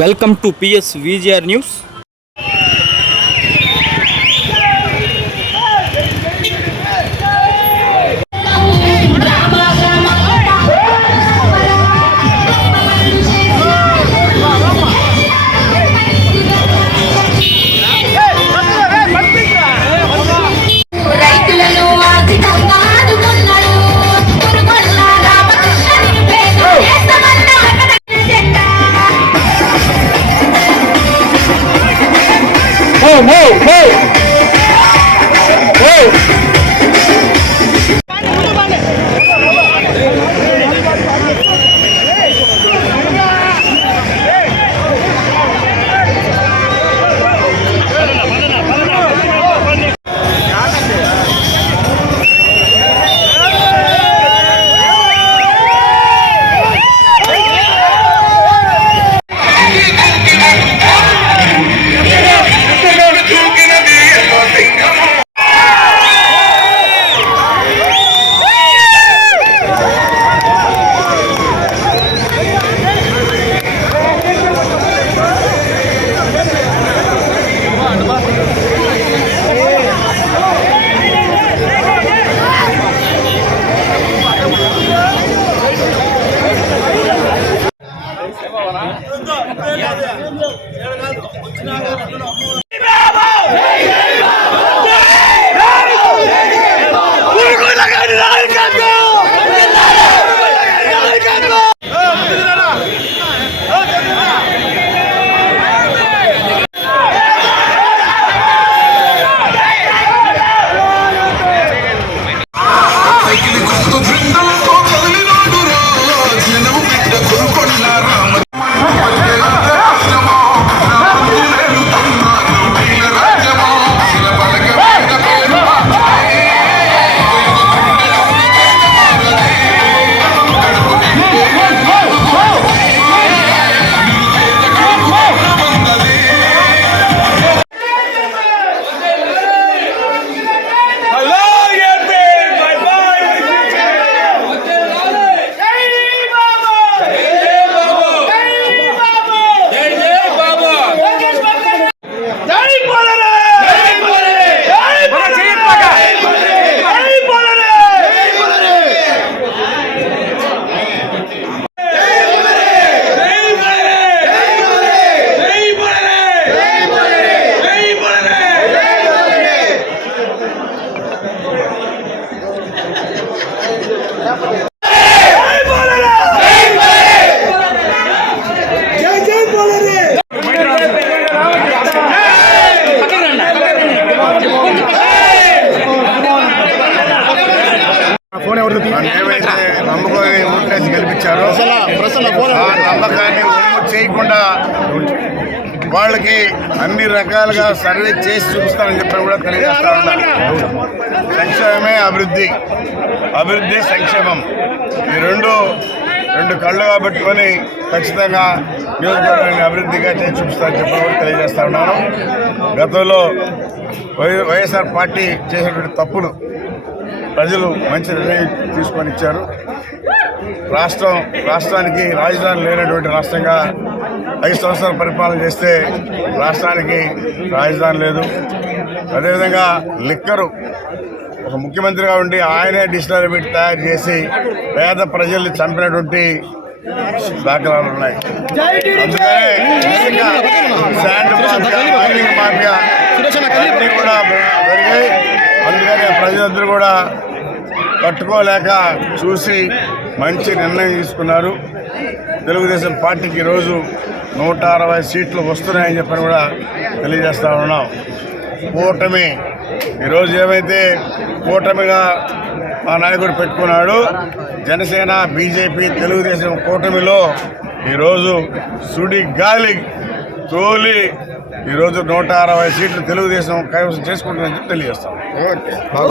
Welcome to PS VGR news. whoa, whoa! వాళ్ళకి అన్ని రకాలుగా సర్వే చేసి చూపిస్తానని చెప్పి కూడా తెలియజేస్తా సంక్షేమమే అభివృద్ధి. అభివృద్ధి సంక్షేమం. ఈ రెండు రెండు కళ్ళుగా పెట్టుకొని ఖచ్చితంగా నియోజకవర్గాన్ని అభివృద్ధిగా చేసి చూపిస్తానని చెప్పి కూడా తెలియజేస్తా ఉన్నాను. గతంలో వై వైఎస్ఆర్ పార్టీ చేసినటువంటి తప్పులు ప్రజలు మంచి నిర్ణయం తీసుకొని ఇచ్చారు. రాష్ట్రం రాష్ట్రానికి రాజధాని లేనటువంటి రాష్ట్రంగా ఐదు సంవత్సరాలు పరిపాలన చేస్తే రాష్ట్రానికి రాజధాని లేదు. అదేవిధంగా లిక్కరు ఒక ముఖ్యమంత్రిగా ఉండి ఆయనే డిక్షనరీ పెట్టి తయారు చేసి పేద ప్రజల్ని చంపినటువంటి దాఖలాలు ఉన్నాయి. అందుకనే ఇసుక, శాండ్ మాఫియా మైనింగ్ మాఫియా అన్నీ కూడా జరిగాయి. అందుకనే ప్రజలందరూ కూడా కట్టుకోలేక చూసి మంచి నిర్ణయం తీసుకున్నారు. తెలుగుదేశం పార్టీకి ఈరోజు నూట అరవై సీట్లు వస్తున్నాయని చెప్పని కూడా తెలియజేస్తా ఉన్నాం. కూటమి ఈరోజు ఏమైతే కూటమిగా మా నాయకుడు పెట్టుకున్నాడు జనసేన బీజేపీ తెలుగుదేశం కూటమిలో ఈరోజు సుడి గాలి తోలి ఈరోజు నూట అరవై సీట్లు తెలుగుదేశం కైవసం చేసుకుంటుందని చెప్పి తెలియజేస్తాం.